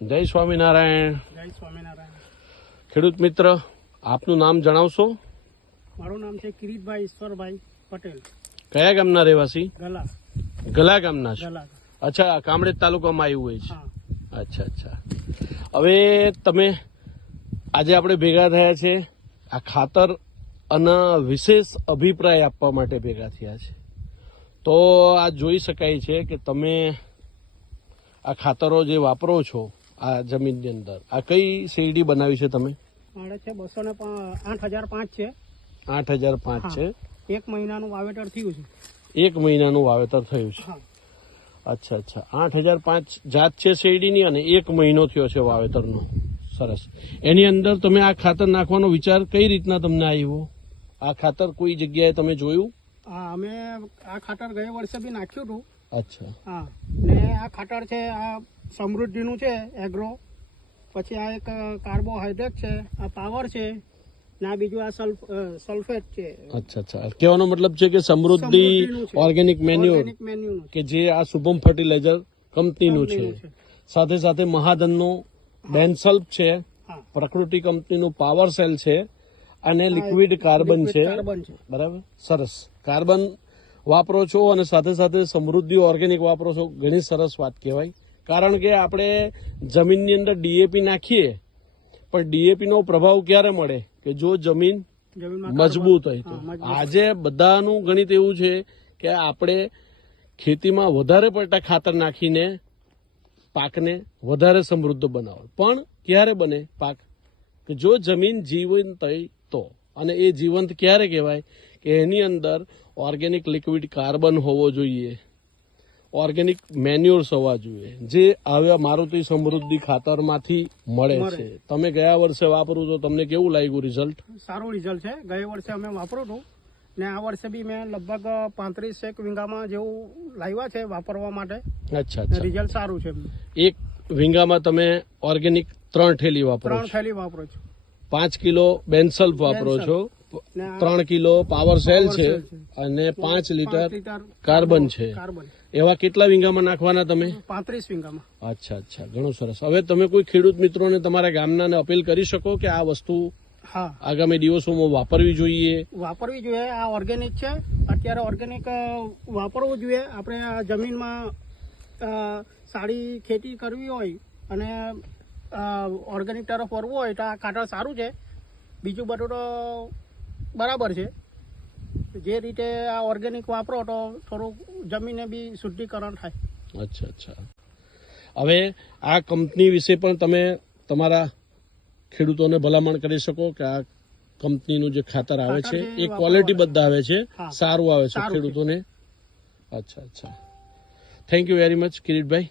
જય સ્વામિનારાયણ. જય સ્વામિનારાયણ. ખેડૂત મિત્ર, આપનું નામ જણાવશો? મારું નામ છે કિરીટભાઈ ઈશ્વરભાઈ પટેલ. કયા ગામના રહેવાસી? ગલા. ગલા ગામના છો? ગલા. અચ્છા, કામરેજ તાલુકામાં આવ્યું હોય છે. હા. અચ્છા અચ્છા. હવે તમે આજે આપણે ભેગા થયા છે આ ખાતર અને વિશેષ અભિપ્રાય આપવા માટે ભેગા થયા છે. તો આ જોઈ શકાય છે કે તમે આ ખાતરો જે વાપરો છો આ જમીનની અંદર, આ કઈ શેરડી બનાવી છે તમે? મારે છે 8,005 છે. 8,005 છે. 1 મહિનાનું વાવેતર થયું છે. 1 મહિનાનું વાવેતર થયું છે. હા. અચ્છા અચ્છા. 8,005 જાત છે શેરડીની અને 1 મહિનો થયો છે વાવેતરનો. સરસ. એની અંદર તમે આ ખાતર નાખવાનો વિચાર કઈ રીતના તમને આવ્યો? આ ખાતર કોઈ જગ્યાએ તમે જોયું? હા, અમે આ ખાતર ગયા વર્ષે બી નાખ્યું હતું. અચ્છા. હા. ને આ ખાતર છે આ સમૃદ્ધિનું છે એગ્રો. પછી આ એક કાર્બોહાઈડ્રેટ છે, આ પાવર છે, ને આ બીજું આ સલ્ફેટ છે. અચ્છા અચ્છા. કહેવાનો મતલબ છે કે સમૃદ્ધિ ઓર્ગેનિક મેન્યુર કે જે આ શુભમ ફર્ટિલાઇઝર કંપનીનું છે, સાથે સાથે મહાધનનું બેન્સલ્ફ છે, પ્રકૃતિ કંપનીનું પાવર સેલ છે અને લિક્વિડ કાર્બન છે. બરાબર, સરસ. કાર્બન વાપરો છો અને સાથે સાથે સમૃદ્ધિ ઓર્ગેનિક વાપરો છો. ઘણી સરસ વાત કહેવાય. કારણ કે આપણે જમીનની અંદર ડીએપી નાખીએ, પણ ડીએપી નો પ્રભાવ ક્યારે મળે કે જો જમીન મજબૂત હોય તો. આજે બધાનું ગણિત એવું છે કે આપણે ખેતીમાં વધારે પડતા ખાતર નાખીને પાકને વધારે સમૃદ્ધ બનાવો, પણ ક્યારે બને પાક કે જો જમીન જીવંત હોય તો. અને એ જીવંત ક્યારે કહેવાય કે એની અંદર ઓર્ગેનિક લિક્વિડ કાર્બન હોવો જોઈએ, ઓર્ગેનિક મેન્યુર્સ હોવા જોઈએ, જે આવ્યા મારુતિ સમૃદ્ધિ ખાતરમાંથી મળે છે. તમે ગયા વર્ષે વાપરું તો તમને કેવું લાગ્યું રિઝલ્ટ? સારું રિઝલ્ટ છે. ગયા વર્ષે અમે વાપર્યું હતું ને આ વર્ષે બી મેં લગભગ 35 વીઘામાં જેવું લાવ્યા છે વાપરવા માટે. અચ્છા અચ્છા. રિઝલ્ટ સારું છે. 1 વીઘામાં તમે ઓર્ગેનિક 3 થેલી વાપરો છો? 3 થેલી વાપરો છો. 5 કિલો બેન્સલ્ફ વાપરો છો, 3 કિલો પાવર સેલ છે અને 5 લીટર કાર્બન છે. એવા કેટલા વીઘામાં નાખવાના તમે? 35 વીઘામાં. અચ્છા અચ્છા. ઘણું સરસ. હવે તમે કોઈ ખેડૂત મિત્રોને તમારા ગામનાને અપીલ કરી શકો કે આ વસ્તુ આગામી દિવસોમાં વાપરવી જોઈએ? વાપરવી જોઈએ. આ ઓર્ગેનિક છે. અત્યારે ઓર્ગેનિક વાપરવું જોઈએ. આપણે આ જમીનમાં સારી ખેતી કરવી હોય અને ઓર્ગેનિક તરફ વળવું હોય તો આ ખાતર સારું છે. બીજું બધું તો બરાબર છે. જે રીતે આ ઓર્ગેનિક વાપરો તો થોડું જમીને બી શુદ્ધિકરણ થાય. અચ્છા અચ્છા. હવે આ કંપની વિશે પણ તમે તમારા ખેડૂતોને ભલામણ કરી શકો કે આ કંપનીનું જે ખાતર આવે છે એ ક્વોલિટી બધા આવે છે, સારું આવે છે ખેડૂતોને. અચ્છા અચ્છા. Thank you very much Kiritbhai.